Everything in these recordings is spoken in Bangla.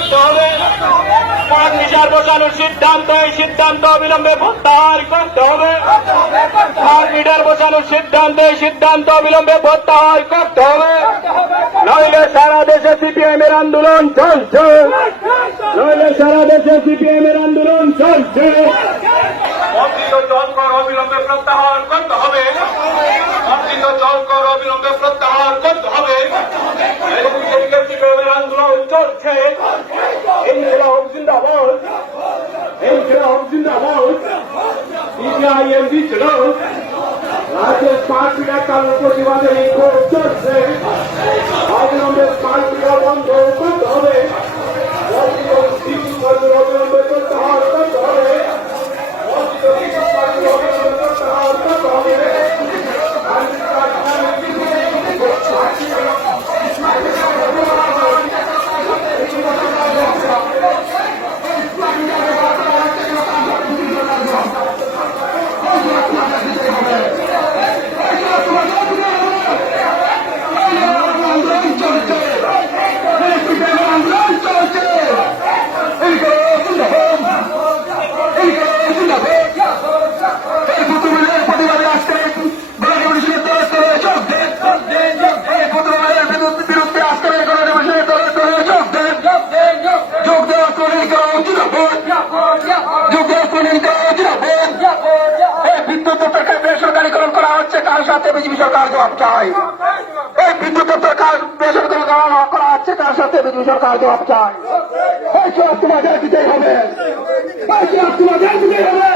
করতে হবে। পাঁচ মিটার বসানোর সিদ্ধান্ত, এই সিদ্ধান্ত অবিলম্বে প্রত্যাহার করতে হবে। পাঁচ মিটার বসানোর সিদ্ধান্ত, এই সিদ্ধান্ত অবিলম্বে প্রত্যাহার করতে হবে। নইলে সারা দেশে সিপিএম এর আন্দোলন চলছে। নইলে সারা দেশে সিপিএম এর আন্দোলন চলছে। প্রত্যাহার করতে হবে সিপিএম এর আন্দোলন চলছে ইনকিলাব জিন্দাবাদ ইনকিলাব জিন্দাবাদ সিপিআইএম দিচ্ছিল রাজ্যের স্মার্ট মিটার চালুর প্রতিবাদে বিক্ষোভ চলছে। অবিলম্বে যোগ দেন যোগ দেন যোগ দেওয়ার সাথে বিজেপি সরকার জবাব চায় এই বিদ্যুৎ দপ্তর কার বেসরকারীকরণ করা হচ্ছে তার সাথে বিজেপি সরকার জবাব চায় এই তোমাদের দিতেই হবে। তোমাদের দিতেই হবে।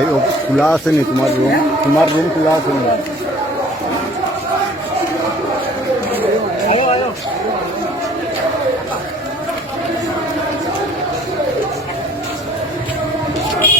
এই আছে আসেনি তোমার রুম তোমার রুম খোলা আসেনি। Thank বৃদ্ধির